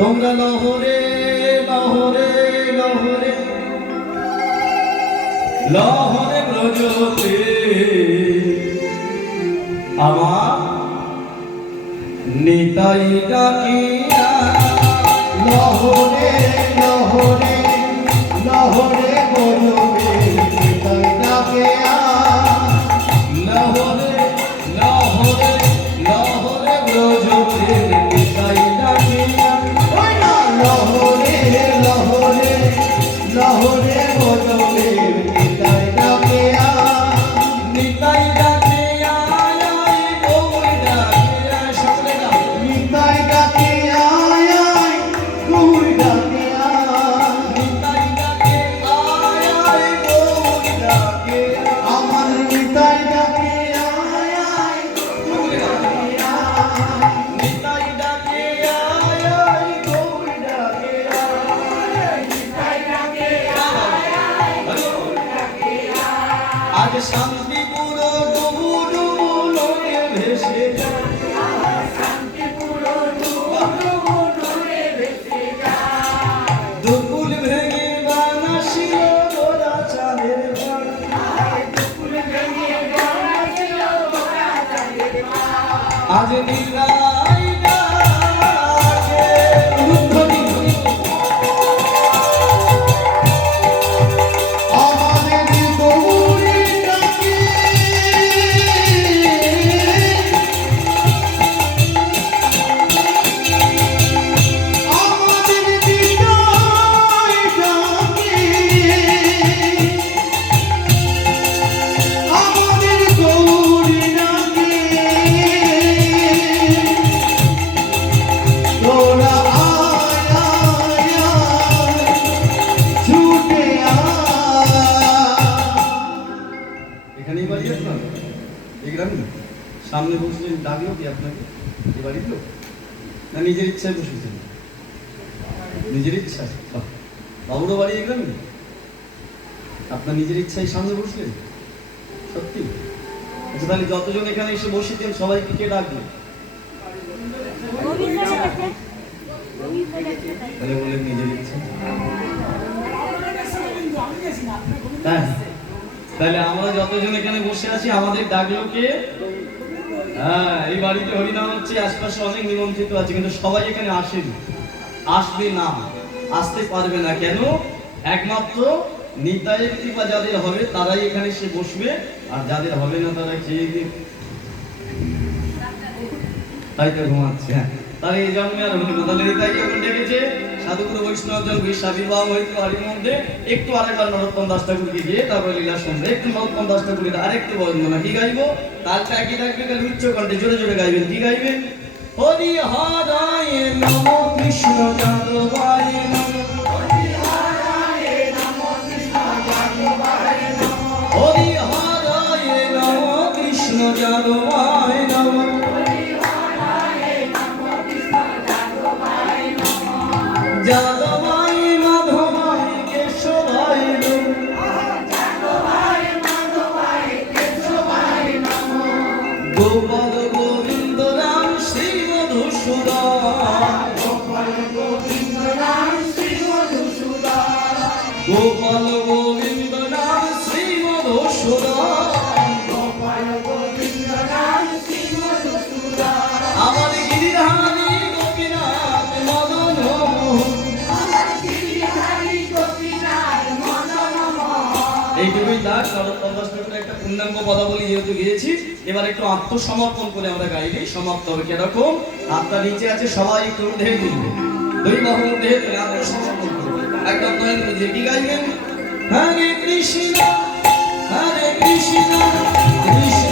তোমরা লহরে লহরে লহরে লহরে ব্রজতে আমার নিতাই ডাকিয়া লহরে লহরে লহরে বলবে নিতাই ডাকিয়া লহরে লহরে লহরে ব্রজতে নিতাই ডাকিয়া ওই না লহরে লহরে লহরে বলবে নিতাই ডাকিয়া নিতাই ডাকিয়া আয় গৌর ডাকিয়া সকলে না নিতাই ডাকিয়া গৌর ডাকিয়া নিতাই ডাকিয়া আয় গৌর ডাকিয়া আমার নিতাই ডাকিয়া গৌর ডাকিয়া নিতাই ডাকিয়া আয় গৌর ডাকিয়া আজ শান্তিপুর ডুবু ডুবু নদে ভেসে যায় দুকুল ভেঙে বানাসিল গোরা চাঁদের আজ নীলাই ডাকে ধ্বনি ধ্বনি আমাদের গৌর ডাকে আমাদের নিতাই ডাকে আমাদের গৌর ডাকে তোরা আয় ছুটে এখানেই বাড়ি আপনার এই গ্রামে সামনে বসলেন ডাকলো কি আপনাকে এই বাড়ির লোক না নিজের ইচ্ছায় বসেছেন নিজের ইচ্ছা বাহ। বাবুরও বাড়ি এই গ্রামে আপনার নিজের ইচ্ছায় সামনে বসলেন সত্যি আচ্ছা তাহলে যতজন এখানে এসে বসেছেন সবাইকে কে ডাকলেন তাহলে বললেন নিজের ইচ্ছা হ্যাঁ তাহলে আমরা যতজন এখানে বসে আছি আমাদের ডাকলো কে হ্যাঁ এই বাড়িতে হরিনাম হচ্ছে আশপাশে অনেক নিমন্ত্রিত আছে কিন্তু সবাই এখানে আসেনি আসবে না আসতে পারবে না কেন একমাত্র নিতাইয়ের কৃপা যাদের হবে তারাই এখানে এসে বসবে আর যাদের হবে না তারা খেয়ে দিয়ে তাই তো ঘুমাচ্ছে হ্যাঁ তাহলে এই জন্মে আর হলো না তাহলে নিতাই যখন ডেকেছে সাধুগুরু বৈষ্ণবজন বিশ্বাবির্বাহ হইতে বাড়ির মধ্যে একটু আরেকবার নরোত্তম দাস ঠাকুরকে গিয়ে তারপরে লীলা শুনবে একটু নরোত্তম দাস ঠাকুরের আরেকটু বর্ণনা কি গাইবো তালটা একই থাকবে খালি উচ্চ কণ্ঠে জোরে জোরে গাইবেন কি গাইবেন হরি হরায় নম কৃষ্ণ যাদবায় নম হরি হরায় নম কৃষ্ণ যাদবায় নম যাদবায় মাধবায় কেশবায় নম গোপাল গোবিন্দ রাম শ্রী মধুসূদন গোপাল গোবিন্দ রাম শ্রী মধুসূদন আমার গিরিধারী গোপীনাথ মদন এইটুকুই তার নরোত্তম দাস ঠাকুরের একটা পূর্ণাঙ্গ পদাবলী যেহেতু গিয়েছি এবার একটু আত্মসমর্পণ করে আমরা গাইলেই সমাপ্ত হবে কিরকম আপনার নিচে আছে সবাই একটু ঢেকে দিলবে দুই বাহু ঢেকে দিলে আত্মসমর্পণ করবে একদম নয় যে কি গাইবেন হরে কৃষ্ণ কৃষ্ণ